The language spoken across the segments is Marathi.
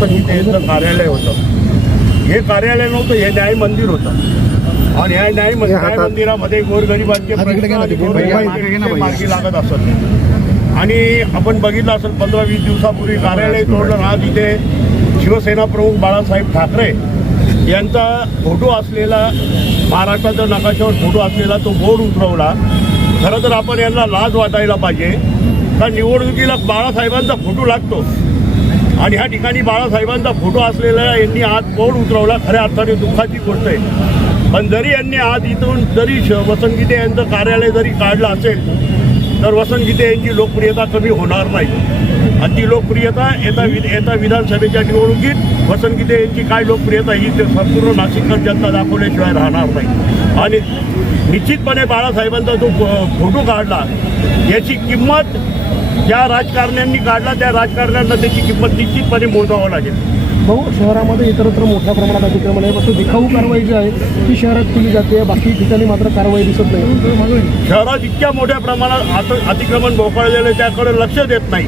वसंत गीते यांचं कार्यालय होतं. हे कार्यालय नव्हतं हे न्याय मंदिर होतं. आणि ह्या न्याय न्याय मंदिरामध्ये गोरगरिबांचे प्रश्न मार्गी लागत असत. आणि आपण बघितलं असेल पंधरा वीस दिवसापूर्वी कार्यालय तोडलं. आज इथे शिवसेना प्रमुख बाळासाहेब ठाकरे यांचा फोटो असलेला महाराष्ट्राच्या नकाशावर फोटो असलेला तो बोर्ड उतरवला. खरं तर आपण यांना लाज वाटायला पाहिजे. का निवडणुकीला बाळासाहेबांचा फोटो लागतो. आणि ह्या ठिकाणी बाळासाहेबांचा फोटो असलेला यांनी आज बोर्ड उतरवला? खऱ्या अर्थाने दुःखाची गोष्ट आहे. पण जरी यांनी आज इथून जरी श- यांचं कार्यालय जरी काढलं असेल तर वसंतगीते यांची लोकप्रियता कमी होणार नाही. आणि ती लोकप्रियता येता वि येता विधानसभेच्या निवडणुकीत वसंतगीते यांची काय लोकप्रियता ही ते संपूर्ण नाशिककर जनता दाखवल्याशिवाय राहणार नाही. आणि निश्चितपणे बाळासाहेबांचा जो फोटो काढला याची किंमत ज्या राजकारण्यांनी काढला त्या राजकारण्यांना त्याची किंमत निश्चितपणे मोजावं लागेल. भाऊ शहरामध्ये इतरत्र मोठ्या प्रमाणात अतिक्रमण आहे. फक्त दिखाऊ कारवाई जी आहे ती शहरात केली जाते. बाकी ठिकाणी मात्र कारवाई दिसत नाही. शहरात इतक्या मोठ्या प्रमाणात आत अतिक्रमण बोकाळलेलं आहे, त्याकडे लक्ष देत नाही.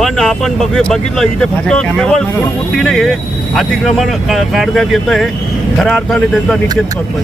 पण आपण बघ बघितलं इथे फक्त केवळ सुडबुद्धीने हे अतिक्रमण काढण्यात येतं आहे खऱ्या अर्थाने त्यांचा निषेध करतोय.